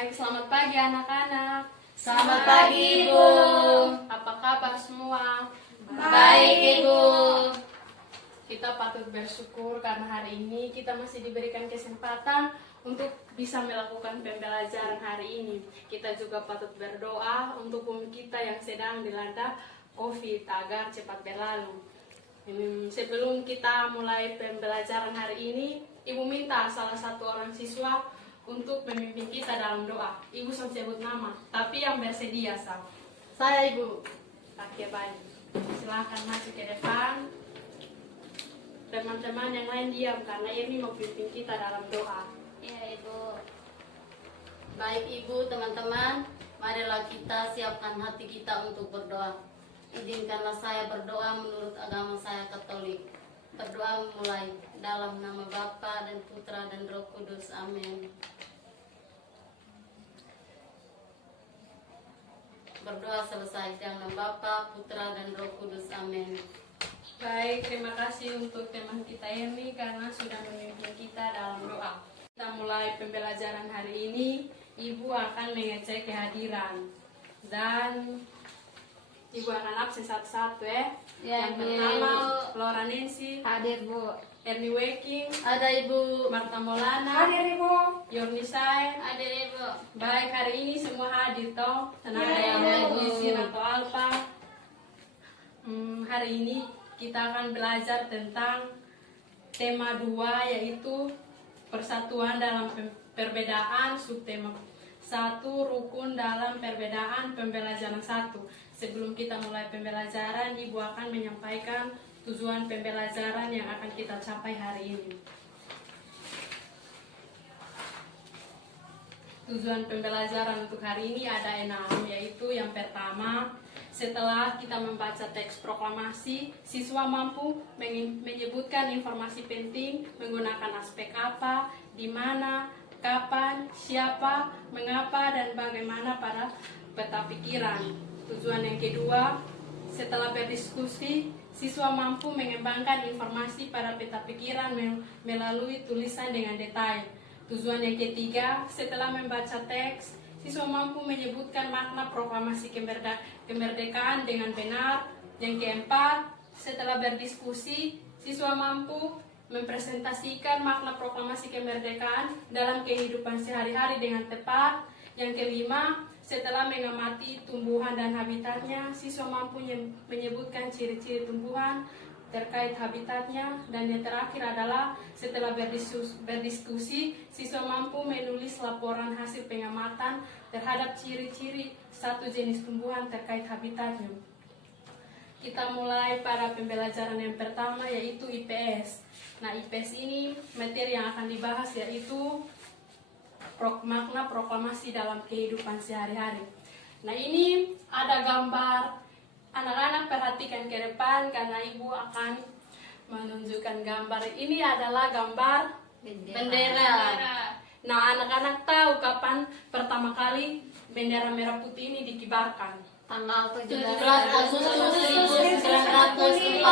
Baik, selamat pagi anak-anak. Selamat pagi, Ibu. Apa kabar semua? Baik, Ibu. Kita patut bersyukur karena hari ini kita masih diberikan kesempatan untuk bisa melakukan pembelajaran hari ini. Kita juga patut berdoa untuk bumi kita yang sedang dilanda COVID agar cepat berlalu. Sebelum kita mulai pembelajaran hari ini, Ibu minta salah satu orang siswa untuk memimpin kita dalam doa. Ibu sudah sebut nama, tapi yang bersedia sah. Saya, Ibu. Pakai baju. Silakan maju ke depan. Teman-teman yang lain diam karena ini mau pimpin kita dalam doa. Iya, Ibu. Baik, Ibu, teman-teman, marilah kita siapkan hati kita untuk berdoa. Izinkanlah saya berdoa menurut agama saya Katolik. Berdoa mulai dalam nama Bapa dan Putra dan Roh Kudus. Amin. Berdoa selesai dengan Bapa, Putra dan Roh Kudus. Amin. Baik, terima kasih untuk teman kita ini karena sudah memimpin kita dalam doa. Kita mulai pembelajaran hari ini. Ibu akan mengecek kehadiran dan Ibu akan absen satu-satu ya. Ya, Yang Ibu. pertama, Laura Nancy, Hadir, Bu. Ernie Waking, Ada, Ibu. Marta Molana, Hadir, Ibu. Yorni Sain. Hadir, Ibu. Baik, hari ini semua hadir toh. Tenang Ya, ada yang Ibu. izin atau apa. Hari ini kita akan belajar tentang tema 2 yaitu persatuan dalam perbedaan, subtema 1 rukun dalam perbedaan, pembelajaran 1. Sebelum kita mulai pembelajaran, Ibu akan menyampaikan tujuan pembelajaran yang akan kita capai hari ini. Tujuan pembelajaran untuk hari ini ada 6, yaitu yang pertama, setelah kita membaca teks proklamasi, siswa mampu menyebutkan informasi penting menggunakan aspek apa, di mana, kapan, siapa, mengapa, dan bagaimana pada peta pikiran. Tujuan yang kedua, setelah berdiskusi, siswa mampu mengembangkan informasi pada peta pikiran melalui tulisan dengan detail. Tujuan yang ketiga, setelah membaca teks, siswa mampu menyebutkan makna proklamasi kemerdekaan dengan benar. Yang keempat, setelah berdiskusi, siswa mampu mempresentasikan makna proklamasi kemerdekaan dalam kehidupan sehari-hari dengan tepat. Yang kelima, setelah mengamati tumbuhan dan habitatnya, siswa mampu menyebutkan ciri-ciri tumbuhan terkait habitatnya. Dan yang terakhir adalah setelah berdiskusi, siswa mampu menulis laporan hasil pengamatan terhadap ciri-ciri satu jenis tumbuhan terkait habitatnya. Kita mulai pada pembelajaran yang pertama yaitu IPS. Nah, IPS ini materi yang akan dibahas yaitu makna proklamasi dalam kehidupan sehari-hari. Nah, ini ada gambar. Anak-anak perhatikan ke depan karena Ibu akan menunjukkan gambar. Ini adalah gambar Bendera. Nah, anak-anak tahu kapan pertama kali bendera merah putih ini dikibarkan? Tanggal 17 Agustus 1945.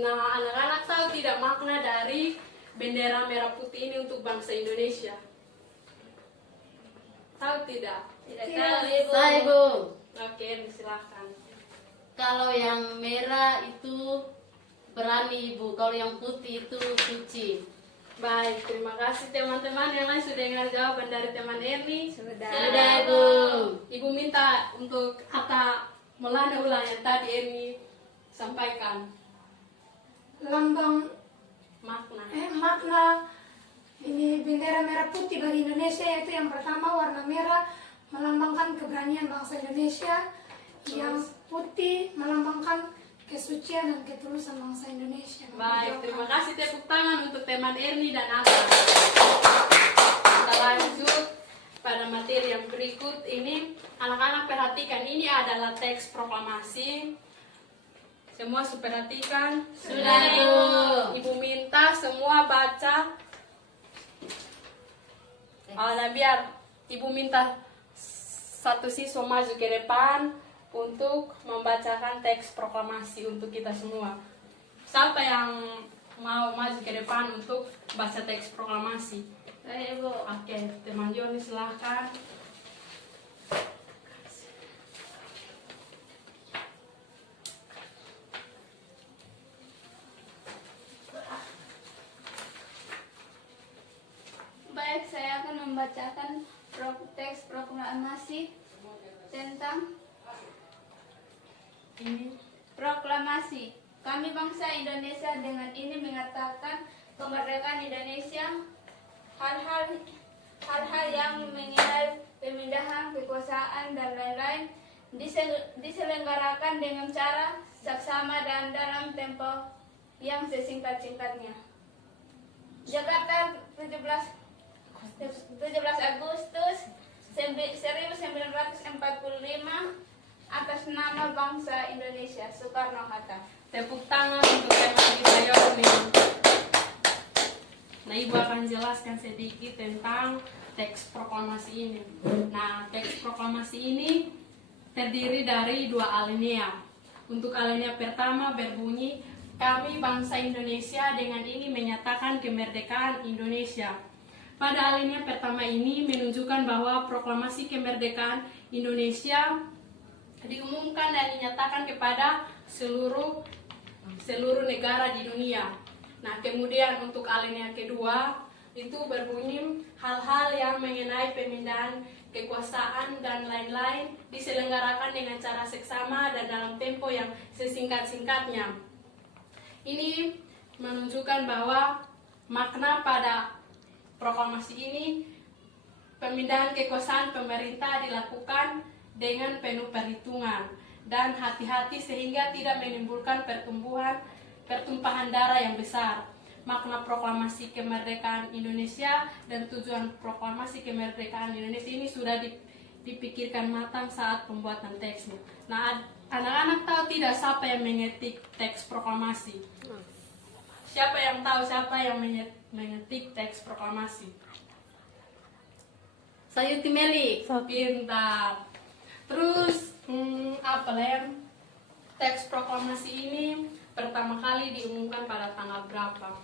Nah, anak-anak tahu tidak makna dari bendera merah putih ini untuk bangsa Indonesia? Tahu tidak? Tidak tahu, Ibu. Saya, Ibu. Oke, silahkan. Kalau yang merah itu berani, Ibu. Kalau yang putih itu suci. Baik, terima kasih teman-teman yang lain sudah dengar jawaban dari teman Ernie. Sudah, Ibu. Ibu minta untuk kata Molana ulang yang tadi Ernie sampaikan. Lambang Makna. makna ini bendera merah putih bagi Indonesia yaitu yang pertama warna merah melambangkan keberanian bangsa Indonesia, yang putih melambangkan kesucian dan ketulusan bangsa Indonesia. Baik, terima kasih, tepuk tangan untuk teman Ernie dan Ata. Kita lanjut pada materi yang berikut ini. Anak-anak perhatikan, ini adalah teks proklamasi. Semua perhatikan. Sudah, Ibu. Ibu minta semua baca. Biar Ibu minta satu siswa maju ke depan untuk membacakan teks proklamasi untuk kita semua. Siapa yang mau maju ke depan untuk baca teks proklamasi? Baik, Ibu. Oke, teman Joni silahkan. Baik, saya akan membacakan teks proklamasi tentang Ini proklamasi. Kami bangsa Indonesia dengan ini mengatakan kemerdekaan Indonesia. Hal-hal yang mengenai pemindahan kekuasaan dan lain-lain diselenggarakan dengan cara saksama dan dalam tempo yang sesingkat-singkatnya. Jakarta 17 Agustus 1945 atas nama bangsa Indonesia, Soekarno-Hatta. tepuk tangan untuk teman kita Yoni. Nah, Ibu akan jelaskan sedikit tentang teks proklamasi ini. Nah, teks proklamasi ini terdiri dari 2 alinea. Untuk alinea pertama berbunyi, kami bangsa Indonesia dengan ini menyatakan kemerdekaan Indonesia. Pada alinea pertama ini menunjukkan bahwa proklamasi kemerdekaan Indonesia diumumkan dan dinyatakan kepada seluruh negara di dunia. Nah, kemudian untuk alinea kedua itu berbunyi hal-hal yang mengenai pemindahan kekuasaan dan lain-lain diselenggarakan dengan cara seksama dan dalam tempo yang sesingkat-singkatnya. Ini menunjukkan bahwa makna pada proklamasi ini, pemindahan kekuasaan pemerintah dilakukan dengan penuh perhitungan dan hati-hati sehingga tidak menimbulkan pertumpahan darah yang besar. Makna proklamasi kemerdekaan Indonesia dan tujuan proklamasi kemerdekaan Indonesia ini sudah dipikirkan matang saat pembuatan teksnya. Nah, anak-anak tahu tidak siapa yang mengetik teks proklamasi? Siapa yang tahu siapa yang mengetik teks proklamasi? Sayuti Meli. Pintar. Terus apa lem? Teks proklamasi ini pertama kali diumumkan pada tanggal berapa?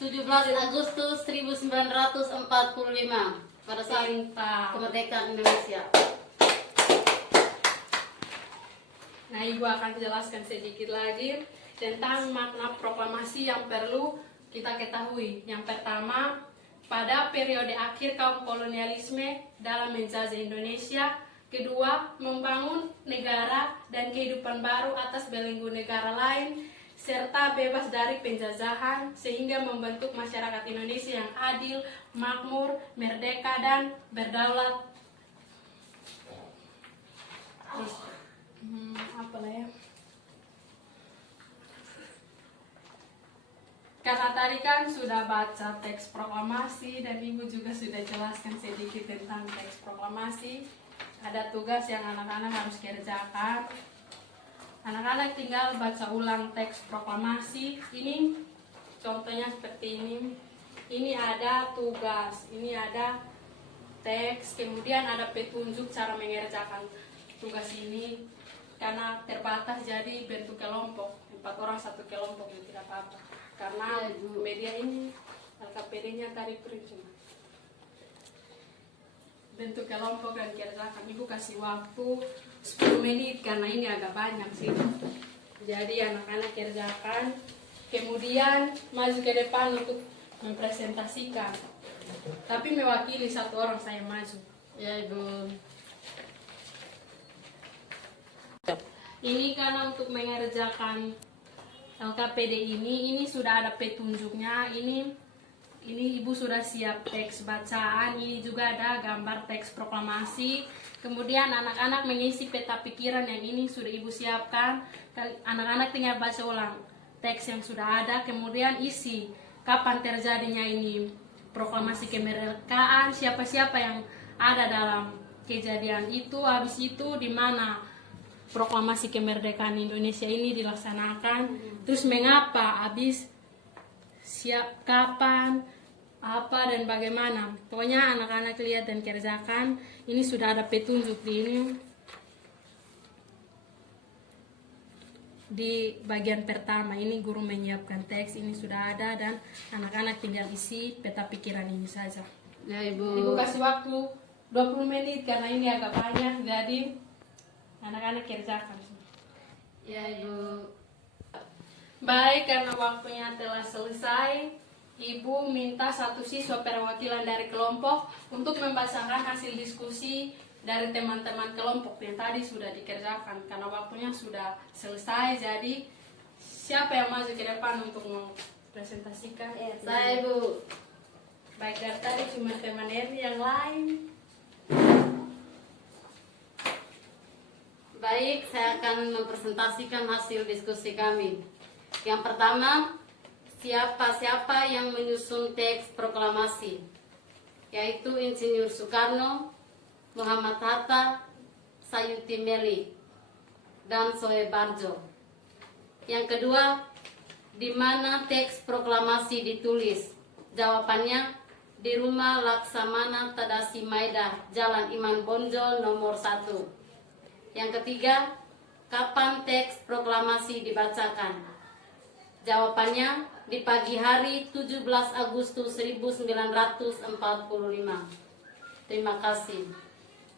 17 Agustus 1945 pada saat Pintar. kemerdekaan Indonesia. Nah, Ibu akan jelaskan sedikit lagi tentang makna proklamasi yang perlu kita ketahui. Yang pertama, pada periode akhir kaum kolonialisme dalam menjajah Indonesia. Kedua, membangun negara dan kehidupan baru atas belenggu negara lain, serta bebas dari penjajahan, sehingga membentuk masyarakat Indonesia yang adil, makmur, merdeka, dan berdaulat. Terus, apa lah ya? Karena tadi kan sudah baca teks proklamasi dan Ibu juga sudah jelaskan sedikit tentang teks proklamasi. Ada tugas yang anak-anak harus kerjakan. Anak-anak tinggal baca ulang teks proklamasi. Ini contohnya seperti ini. Ini ada tugas, ini ada teks, kemudian ada petunjuk cara mengerjakan tugas ini. Karena terbatas jadi bentuk kelompok, 4 orang 1 kelompok itu tidak apa-apa. Karena media ini LKPD-nya tadi print cuma bentuk kelompok dan kerjakan. Ibu kasih waktu 10 menit karena ini agak banyak sih. Jadi anak-anak kerjakan, kemudian maju ke depan untuk mempresentasikan. Tapi mewakili 1 orang saya maju. Ya, Ibu. Ini karena untuk mengerjakan LKPD ini sudah ada petunjuknya. Ini Ibu sudah siap teks bacaan, ini juga ada gambar teks proklamasi. Kemudian anak-anak mengisi peta pikiran yang ini sudah Ibu siapkan. Anak-anak tinggal baca ulang teks yang sudah ada, kemudian isi kapan terjadinya ini proklamasi kemerdekaan, siapa-siapa yang ada dalam kejadian itu, habis itu di mana proklamasi kemerdekaan Indonesia ini dilaksanakan, terus mengapa, habis siap kapan, apa dan bagaimana. Pokoknya anak-anak lihat dan kerjakan. Ini sudah ada petunjuk di ini. di bagian pertama ini guru menyiapkan teks, ini sudah ada dan anak-anak tinggal isi peta pikiran ini saja. Ya Ibu Ibu. kasih waktu 20 menit karena ini agak banyak, jadi anak-anak kerjakan. Ya Ibu. Baik, karena waktunya telah selesai, Ibu minta satu siswa perwakilan dari kelompok untuk membacakan hasil diskusi dari teman-teman kelompok yang tadi sudah dikerjakan. Karena waktunya sudah selesai, jadi siapa yang maju ke depan untuk mempresentasikan? Saya Ibu. Baik, dari tadi cuma teman Erni, yang lain. Baik, saya akan mempresentasikan hasil diskusi kami. Yang pertama, siapa-siapa yang menyusun teks proklamasi, yaitu Insinyur Soekarno, Muhammad Hatta, Sayuti Meli, dan Soe Barjo. Yang kedua, di mana teks proklamasi ditulis? Jawabannya, di rumah Laksamana Tadasi Maeda, Jalan Iman Bonjol nomor 1. Yang ketiga, kapan teks proklamasi dibacakan? Jawabannya, di pagi hari 17 Agustus 1945. Terima kasih.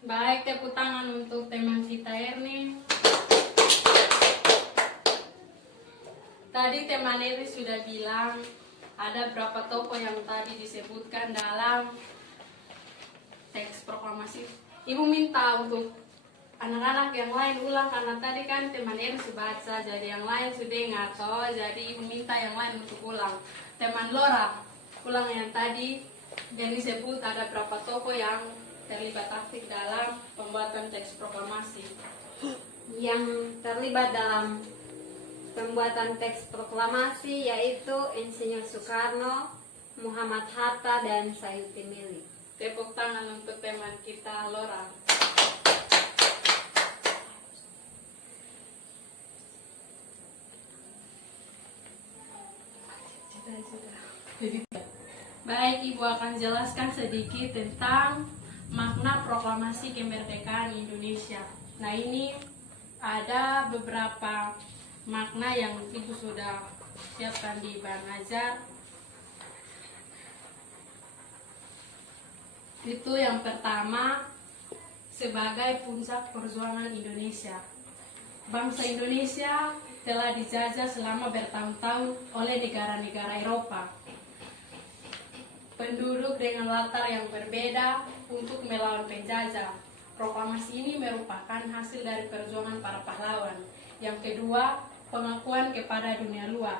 Baik, tepuk tangan untuk teman kita Erni. Tadi teman Erni sudah bilang ada berapa tokoh yang tadi disebutkan dalam teks proklamasi. Ibu minta untuk anak-anak yang lain ulang karena tadi kan teman Erni sudah baca, jadi yang lain sudah dengar toh, jadi ibu minta yang lain untuk ulang. Teman Lora, ulang yang tadi dan disebut ada berapa tokoh yang terlibat aktif dalam pembuatan teks proklamasi. Yang terlibat dalam pembuatan teks proklamasi yaitu Insinyur Soekarno, Muhammad Hatta, dan Sayuti Meli. Tepuk tangan untuk teman kita Lora. Baik, Ibu akan jelaskan sedikit tentang makna proklamasi kemerdekaan Indonesia. Nah, ini ada beberapa makna yang Ibu sudah siapkan di bahan ajar. Itu yang pertama, sebagai puncak perjuangan Indonesia. Bangsa Indonesia telah dijajah selama bertahun-tahun oleh negara-negara Eropa. Penduduk dengan latar yang berbeda untuk melawan penjajah. Proklamasi ini merupakan hasil dari perjuangan para pahlawan. Yang kedua, pengakuan kepada dunia luar.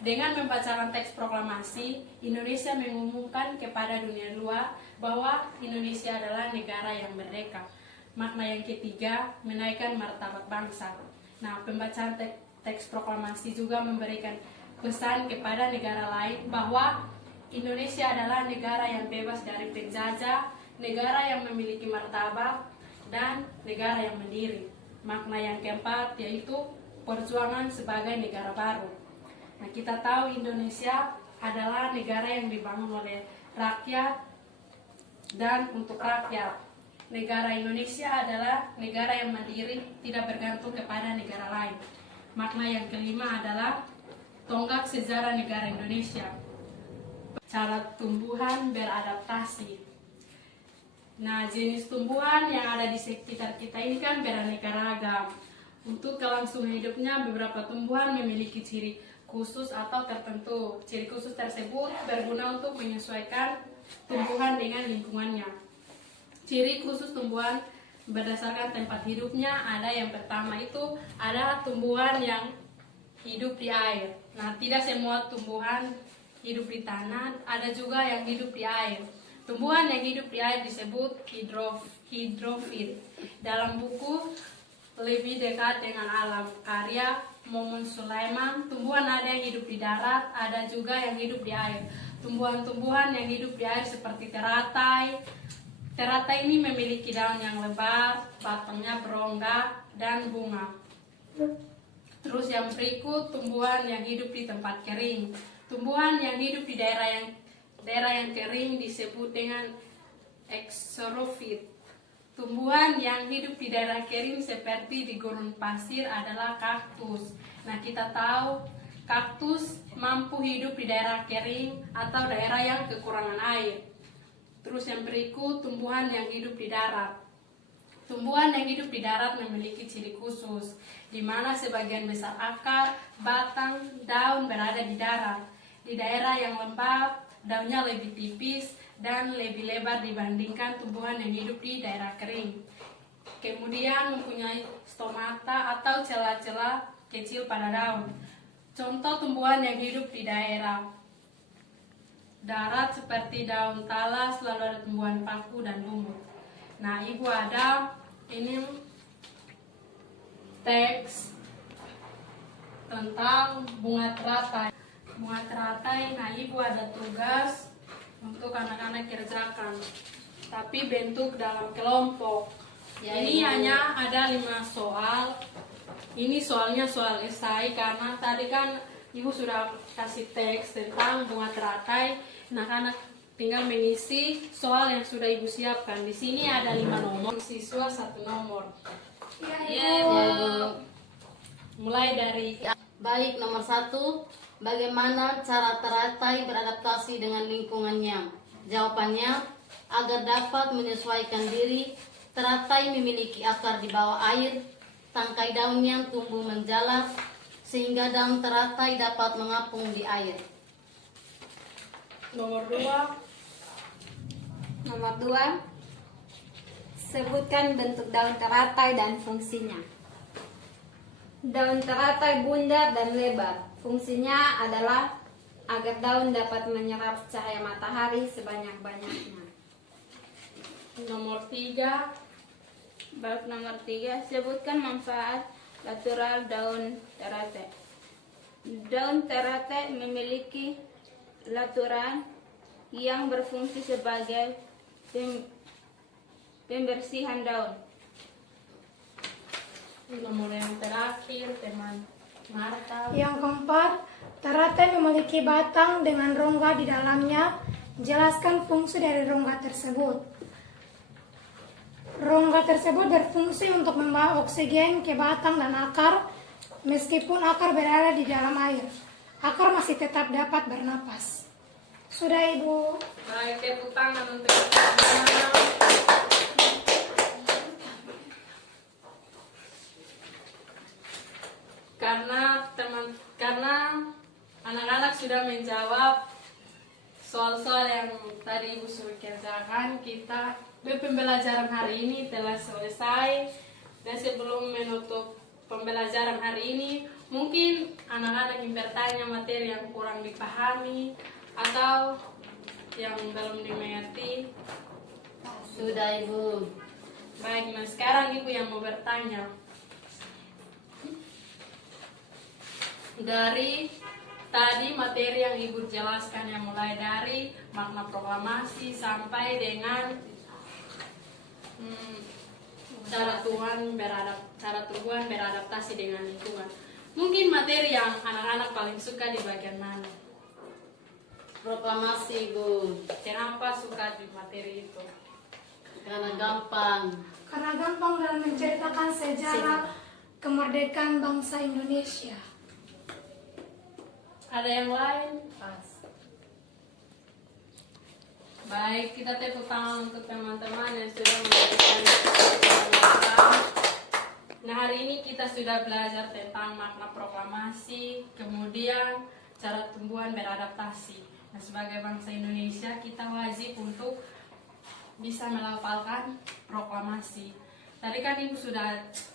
Dengan membacakan teks proklamasi, Indonesia mengumumkan kepada dunia luar bahwa Indonesia adalah negara yang merdeka. Makna yang ketiga, menaikkan martabat bangsa. Nah, pembacaan teks proklamasi juga memberikan pesan kepada negara lain bahwa Indonesia adalah negara yang bebas dari penjajah, negara yang memiliki martabat, dan negara yang mandiri. Makna yang keempat yaitu perjuangan sebagai negara baru. Nah, kita tahu Indonesia adalah negara yang dibangun oleh rakyat dan untuk rakyat. Negara Indonesia adalah negara yang mandiri, tidak bergantung kepada negara lain. Makna yang kelima adalah tonggak sejarah negara Indonesia. Cara tumbuhan beradaptasi. Nah, jenis tumbuhan yang ada di sekitar kita ini kan beraneka ragam. Untuk kelangsungan hidupnya, beberapa tumbuhan memiliki ciri khusus atau tertentu. Ciri khusus tersebut berguna untuk menyesuaikan tumbuhan dengan lingkungannya. Ciri khusus tumbuhan berdasarkan tempat hidupnya ada yang pertama itu ada tumbuhan yang hidup di air. Nah, tidak semua tumbuhan hidup di tanah, ada juga yang hidup di air. Tumbuhan yang hidup di air disebut hidrofit. Dalam buku Lebih Dekat dengan Alam karya Momon Sulaiman, tumbuhan ada yang hidup di darat, ada juga yang hidup di air. Tumbuhan-tumbuhan yang hidup di air seperti teratai. Teratai ini memiliki daun yang lebar, batangnya berongga, dan bunga. Terus yang berikut, tumbuhan yang hidup di tempat kering. Tumbuhan yang hidup di daerah yang kering disebut dengan xerophyte. Tumbuhan yang hidup di daerah kering seperti di gurun pasir adalah kaktus. Nah, kita tahu kaktus mampu hidup di daerah kering atau daerah yang kekurangan air. Terus yang berikut, tumbuhan yang hidup di darat. Tumbuhan yang hidup di darat memiliki ciri khusus, di mana sebagian besar akar, batang, daun berada di darat. Di daerah yang lembab, daunnya lebih tipis dan lebih lebar dibandingkan tumbuhan yang hidup di daerah kering. Kemudian mempunyai stomata atau celah-celah kecil pada daun. Contoh tumbuhan yang hidup di daerah darat seperti daun talas, lalu ada tumbuhan paku dan lumut. Nah, Ibu ada ini teks tentang bunga teratai. Bunga teratai, nah Ibu ada tugas untuk anak-anak kerjakan, tapi bentuk dalam kelompok. Ya, Ini Ibu. hanya ada 5 soal. Ini soalnya soal esai karena tadi kan Ibu sudah kasih teks tentang bunga teratai. Anak-anak tinggal mengisi soal yang sudah Ibu siapkan. Di sini ada 5 nomor, siswa 1 nomor. Ya, Ya, Ibu. Ibu. Mulai dari Baik, nomor 1, bagaimana cara teratai beradaptasi dengan lingkungannya? Jawabannya, agar dapat menyesuaikan diri, teratai memiliki akar di bawah air, tangkai daunnya tumbuh menjalar, sehingga daun teratai dapat mengapung di air. nomor 2. Nomor 2, sebutkan bentuk daun teratai dan fungsinya. Daun teratai bundar dan lebar. Fungsinya adalah agar daun dapat menyerap cahaya matahari sebanyak-banyaknya. Nomor 3. Bab nomor 3, sebutkan manfaat natural daun teratai. Daun teratai memiliki laturan yang berfungsi sebagai pembersihan daun. Nomor yang terakhir, teman Marta. Yang keempat, teratai memiliki batang dengan rongga di dalamnya. Jelaskan fungsi dari rongga tersebut. Rongga tersebut berfungsi untuk membawa oksigen ke batang dan akar. Meskipun akar berada di dalam air, akar masih tetap dapat bernapas. Sudah, Ibu. Baik, tepuk tangan untuk kita. Karena anak-anak sudah menjawab soal-soal yang tadi Ibu suruh kerjakan, kita pembelajaran hari ini telah selesai. Dan sebelum menutup pembelajaran hari ini, mungkin anak-anak yang bertanya materi yang kurang dipahami atau yang belum dimengerti. Sudah, Ibu. Baik, nah sekarang Ibu yang mau bertanya. Dari tadi materi yang Ibu jelaskan, yang mulai dari makna proklamasi sampai dengan cara tumbuhan beradaptasi dengan lingkungan. Mungkin materi yang anak-anak paling suka di bagian mana? Proklamasi, Ibu. Kenapa suka di materi itu? Karena gampang. Karena gampang dalam menceritakan sejarah kemerdekaan bangsa Indonesia. Ada yang lain? Pas. Baik, kita tepuk tangan untuk teman-teman yang sudah memberikan pengetahuan. Nah, hari ini kita sudah belajar tentang makna proklamasi, kemudian cara tumbuhan beradaptasi. Nah, sebagai bangsa Indonesia, kita wajib untuk bisa melafalkan proklamasi. Tadi kan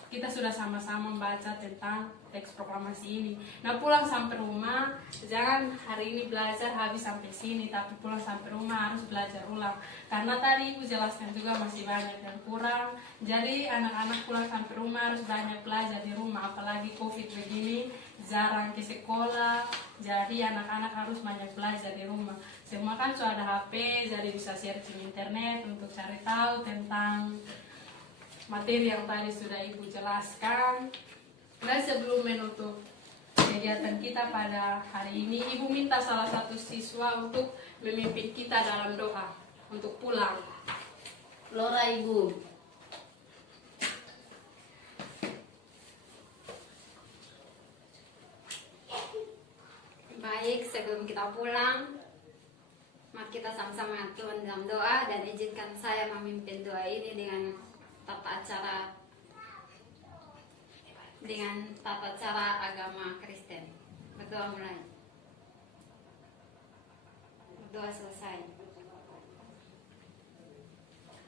kita sudah sama-sama membaca tentang teks proklamasi ini. Nah, pulang sampai rumah, jangan hari ini belajar habis sampai sini, tapi pulang sampai rumah harus belajar ulang. Karena tadi Ibu jelaskan juga masih banyak yang kurang. Jadi anak-anak pulang sampai rumah harus banyak belajar di rumah, apalagi COVID begini, jarang ke sekolah. Jadi anak-anak harus banyak belajar di rumah. Semua kan sudah ada HP, jadi bisa searching internet untuk cari tahu tentang materi yang tadi sudah Ibu jelaskan. Dan sebelum menutup kegiatan kita pada hari ini, Ibu minta salah satu siswa untuk memimpin kita dalam doa untuk pulang. Lora, Ibu. sebelum kita pulang, mari kita sama-sama Tuhan dalam doa, dan izinkan saya memimpin doa ini dengan tata cara agama Kristen. Berdoa mulai. Berdoa selesai.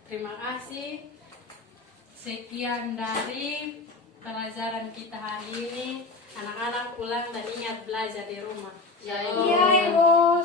Terima kasih. Sekian dari pelajaran kita hari ini. Anak-anak pulang dan ingat belajar di rumah. Ya, Shalom. Iya, Ibu.